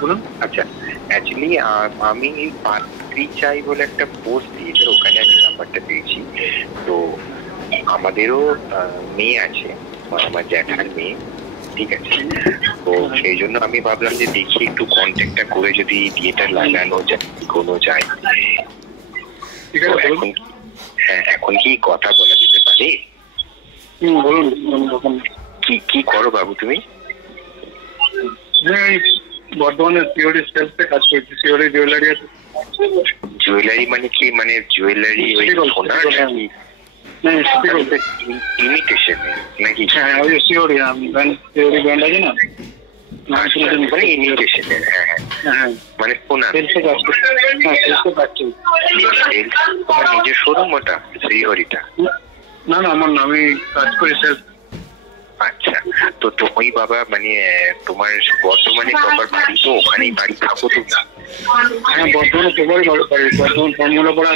বলুন। আচ্ছা, অ্যাকচুয়ালি আমি পাত্রী চাই বলে একটা পোস্ট দিয়েছে, ওখানে আমি নাম্বারটা পেয়েছি। তো আমাদেরও মেয়ে আছে, আমার জ্যাঠার মেয়ে, ঠিক আছে। তো সেই জন্য আমি ভাবলাম যে দেখি একটু কন্ট্যাক্টটা করে যদি বিয়েটা লাগানো যায়, কোনো যায়। হ্যাঁ, এখন কি কথা বলা যেতে পারে? বলুন। কি করো বাবু তুমি? বর্তমানে সিওরি সেলসে কাজ করছি, সিওরি জুয়েলারি আছে। জুয়েলারি মানে কি? মানে জুয়েলারি ওই সোনা নাকি? ইমিটেশন নাকি? হ্যাঁ, ওই সিওরি সিওরি ব্র্যান্ড আছে না, মানে ইমিটেশনের। হ্যাঁ হ্যাঁ, মানে সোনা সেলসে কাজ করছি। হ্যাঁ, সেলসে কাজ করছি। তোমার নিজের শোরুম ওটা, শ্রীহরিটা? না না, আমার না, আমি কাজ করি সেলস। আচ্ছা, তো তুমি বাবা মানে তোমার বর্তমানে তোমার বাড়ি তো ওখানেই বাড়ি থাকো তো? হ্যাঁ, বর্তমানে তোমারই বাড়ি, বর্তমান সর্বমঙ্গলাপাড়া।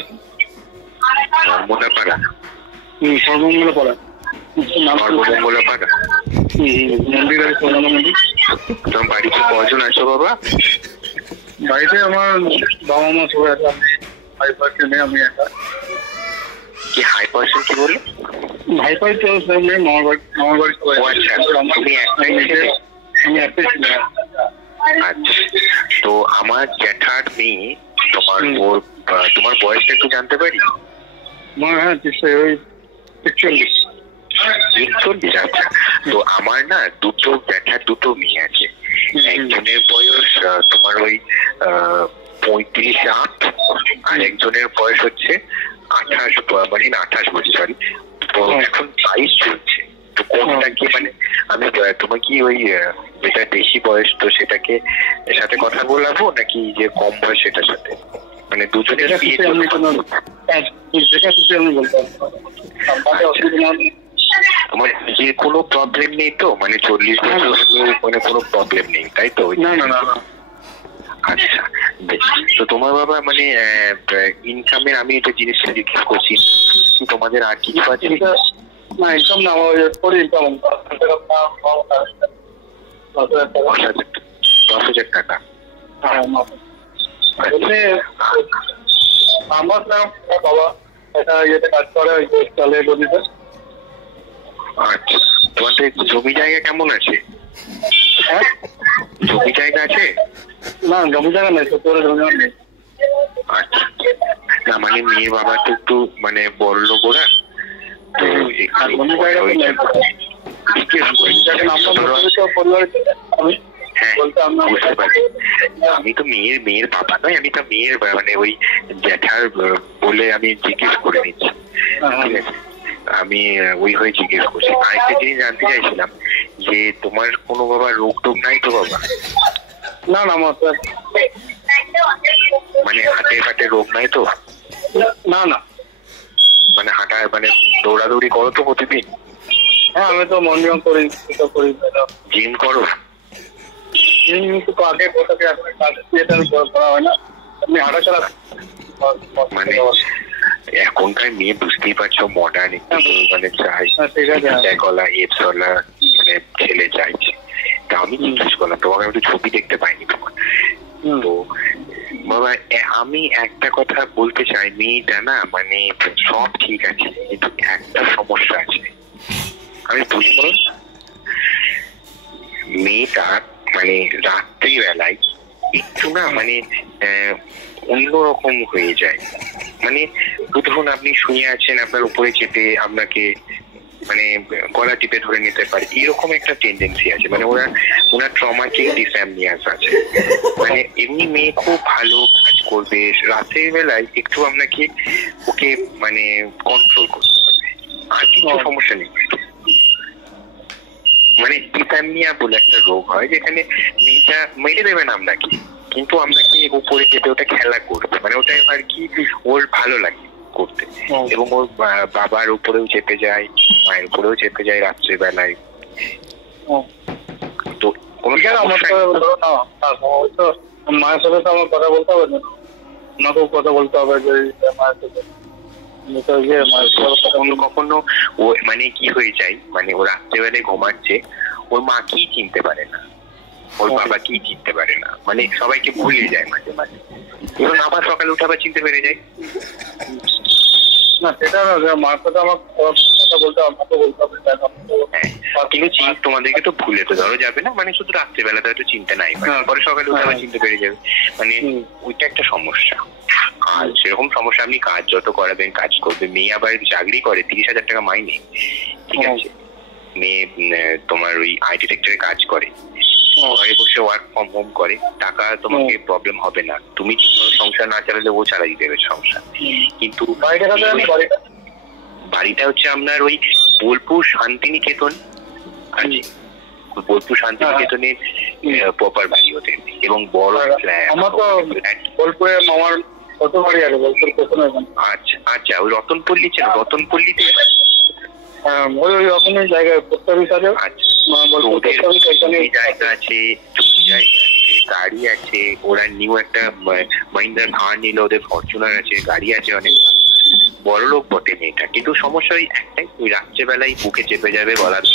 সর্বমঙ্গলাপাড়া? সর্বমঙ্গলাপাড়া। সর্বমঙ্গলাপাড়া মন্দির আছে, সোনামা মন্দির। তোমার বাড়িতে কজন আছো বাবা? বাড়িতে আমার বাবা মা সবাই আছে, আমি ভাই পার্সেন্ট নেই, আমি একা। কি হাই পার্সেন্ট কি বলে? ভাই পাই তো সব নেই, মামার বাড়ি সবাই। আচ্ছা, তুমি একটাই ছেলে? আমি একটাই ছেলে। আচ্ছা, তো আমার জ্যাঠার মেয়ে, তোমার বয়সটা একটু জানতে পারি? হ্যাঁ, নিশ্চয়ই, ওই 41। আচ্ছা, তো আমার না জ্যাঠার দুটো মেয়ে আছে। একজনের বয়স তোমার ওই 35 আপ, আর একজনের বয়স হচ্ছে 28 বছর, সরি। তো এখন 22 চলছে। তো কোনটা কি মানে আমি তোমার কি ওই যেটা বেশি বয়স তো সেটাকে সাথে কথা বলাবো, নাকি যে কম বয়স সেটার সাথে? মানে দুজনের বিয়ে তোমার যে কোনো প্রবলেম নেই তো? মানে 40 বছর মানে কোনো প্রবলেম নেই, তাই তো? না না না। আচ্ছা, বেশ। তো তোমার বাবা মানে ইনকামের, আমি এটা জিনিসটা জিজ্ঞেস করছি, তোমাদের আর কিছু আছে? না, ইনকাম না, করে ইনকাম 10,000 টাকা। আমার বাবা এটা ইয়েতে কাজ করে, চলে গদিতে। আচ্ছা, তোমাদের জমি জায়গা কেমন আছে? হ্যাঁ, জমি জায়গা আছে? না, জমি জায়গা নেই, সত্যি জমি জায়গা নেই। আচ্ছা, না মানে মেয়ের বাবা তো একটু মানে বড় লোক ওরা, তো আমি তো মেয়ের বাবা নয়, আমি তো মেয়ের মানে ওই জ্যাঠার বলে আমি জিজ্ঞেস করে নিচ্ছি, ঠিক আছে? আমি ওই হয়ে জিজ্ঞেস করছি। আরেকটা জিনিস জানতে চাইছিলাম যে তোমার কোনো বাবা রোগ টোগ নাই তো বাবা? না না, মানে হাটে রোগ নাই তো? না না, মানে হাঁটা মানে দৌড়াদৌড়ি করো তো প্রতিদিন? হ্যাঁ, আমি তো মর্নিং করি, জিম করো? আগে করা হয় না, আপনি হাঁটা চলা মানে এখনকার মেয়ে বুঝতেই পারছো, মডার্ন একটু মানে চাই, গলা এপসলা মানে ছেলে চাইছে। তা আমি জিজ্ঞেস করলাম, তোমাকে আমি তো ছবি দেখতে পাইনি তোমার। তো বাবা আমি একটা কথা বলতে চাই, মেয়েটা না মানে সব ঠিক আছে, কিন্তু একটা সমস্যা আছে। আমি বুঝবো, মেয়েটা মানে রাত্রিবেলায় একটু না মানে অন্যরকম হয়ে যায়। মানে ধরুন আপনি শুয়ে আছেন, আপনার উপরে চেপে আপনাকে মানে গলা টিপে ধরে নিতে পারে, এরকম একটা টেন্ডেন্সি আছে। মানে ওনার ট্রমাটিক ডিসঅ্যামনিয়াস আছে। মানে এমনি মেয়ে খুব ভালো কাজ করবে, রাতের বেলায় একটু আপনাকে ওকে মানে কন্ট্রোল করতে হবে, আর কিছু সমস্যা নেই। মানে ডিসঅ্যামনিয়া বলে একটা রোগ হয়, যেখানে মেয়েটা মেরে দেবেন আপনাকে, কিন্তু আপনাকে উপরে চেপে ওটা খেলা করবে, মানে ওটা আর কি ওর ভালো লাগে করতে। এবং ওর বাবার উপরেও চেপে যায়, মায়ের উপরেও চেপে যায় রাত্রিবেলায়। তো মায়ের সাথে তো আমার কথা বলতে হবে না, ওনাকেও কথা বলতে হবে যে মায়ের সাথে। কখনো ও মানে কি হয়ে যায়, মানে ও রাত্রেবেলায় ঘুমাচ্ছে, ওর মাকেই চিনতে পারে না। ওর বাবা কি চিনতে পারে না, মানে সবাইকে ভুলে যায় মাঝে মাঝে, এবং আবার সকালে উঠে আবার চিনতে পেরে যায়। না সেটা না, মার সাথে আমার কথা বলতে আমাকে বলতে হবে। হ্যাঁ কিন্তু তোমাদেরকে তো ভুলে তো ধরো যাবে না, মানে শুধু রাত্রেবেলাতে হয়তো চিন্তা নাই, পরে সকালে উঠে আবার চিনতে পেরে যাবে, মানে ওইটা একটা সমস্যা। আর সেরকম সমস্যা, আপনি কাজ যত করাবেন কাজ করবে। মেয়ে আবার চাকরি করে, 30,000 টাকা মাইনে, ঠিক আছে। মেয়ে তোমার ওই আইটি সেক্টরে কাজ করে, ঘরে বসে ওয়ার্ক ফ্রম হোম করে, টাকা তোমাকে প্রবলেম হবে না। তুমি সংসার না চালালে ও চালাই দেবে সংসার। কিন্তু বাড়িটা হচ্ছে আপনার ওই বোলপুর শান্তিনিকেতন আছে, বোলপুর শান্তিনিকেতনে প্রপার বাড়ি ওদের, এবং বড় আমার তো বোলপুরে মামার কত বাড়ি আছে, বোলপুর কোথায়? আচ্ছা আচ্ছা, ওই রতনপল্লী ছিল, রতনপল্লীতে ওই রকমের জায়গায় পোস্ট অফিস আছে। জায়গা আছে, গাড়ি আছে, ওরা নিউ একটা মহিন্দ্রা থার নিল, ওদের ফরচুনার আছে, গাড়ি আছে, অনেক বড় লোক বটে মেয়েটা। কিন্তু সমস্যা ওই একটাই, ওই রাত্রেবেলায় বুকে চেপে যাবে গলার,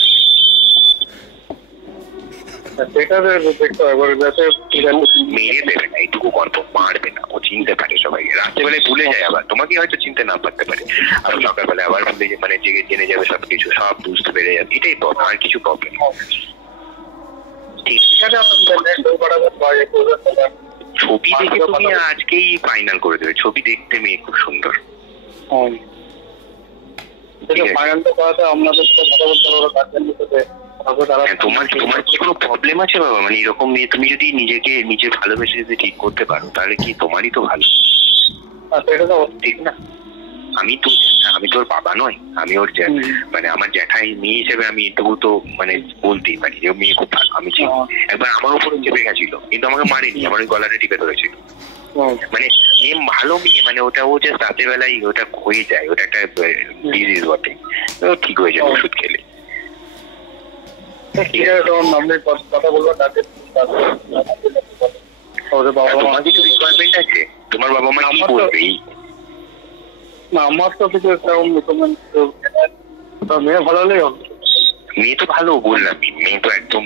মেরে দেবে না, এইটুকু গল্প মারবে না, ও চিনতে পারে সবাইকে। রাত্রেবেলায় ভুলে যায়, আবার তোমাকে হয়তো চিনতে না পারতে পারে, আর সকালবেলায় আবার ভুলে মানে জেগে জেনে যাবে সবকিছু, সব বুঝতে পেরে যাবে। এটাই প্রবলেম, আর কিছু প্রবলেম। ছবি দেখে তুমি আজকেই ফাইনাল করে দেবে, ছবি দেখতে মেয়ে খুব সুন্দর। তোমার কি কোনো প্রবলেম আছে বাবা? মানে এরকম মেয়ে তুমি যদি নিজেকে নিজে ভালোবেসে যদি ঠিক করতে পারো, তাহলে কি তোমারই তো ভালো, ঠিক না? আমি তোর বাবা নয়, আমি ওর মানে আমার জ্যাঠাই মেয়ে হিসেবে আমি এটুকু তো মানে বলতেই পারি যে মেয়ে খুব ভালো। আমি চিনি, একবার আমার উপরে চেপে গেছিল, কিন্তু আমাকে মারেনি, আমার ওই গলাটা টিপে ধরেছিল। মানে মেয়ে ভালো মেয়ে, মানে ওটা ও জাস্ট রাতের বেলায় ওটা হয়ে যায়, ওটা একটা ডিজিজ বটে, ঠিক হয়ে যায় ওষুধ খেলে। কথা বলবো, তোমার কিছু রিকোয়ারমেন্ট আছে? তোমার বাবা মা কি বলবে? না আমার তো কিছু মেয়ে ভালো হলেই হবে। মেয়ে তো ভালো বললাম, মেয়ে তো একদম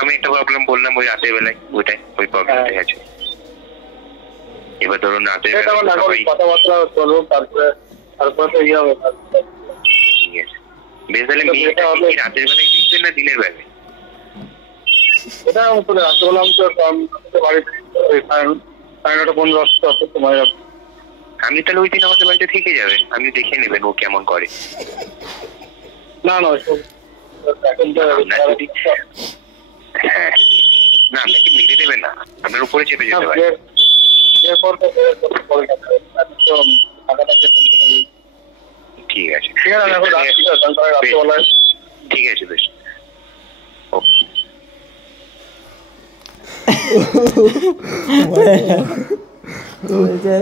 আমি একটা প্রবলেম বললাম ওই রাতের বেলায়, ওইটাই ওই প্রবলেমটাই আছে। এবার ধরুন রাতের কথাবার্তা চলবো, তারপরে তো ইয়ে হবে। ঠিক আছে, বেশ তাহলে মেয়েটা রাতের বেলায় দেখবেন না দিনের বেলায়? এটা রাত্রেবেলা আমি তো বাড়িতে 9:30 আছে তোমার। আমি তাহলে ওই দিন আমাদের বাড়িতে থেকে যাবে, আপনি দেখে নেবেন ও কেমন করে। না না হ্যাঁ, না আপনাকে মেরে দেবে না, আপনার উপরে চেপে যেতে পারে। ঠিক আছে ঠিক আছে বেশ। বলছে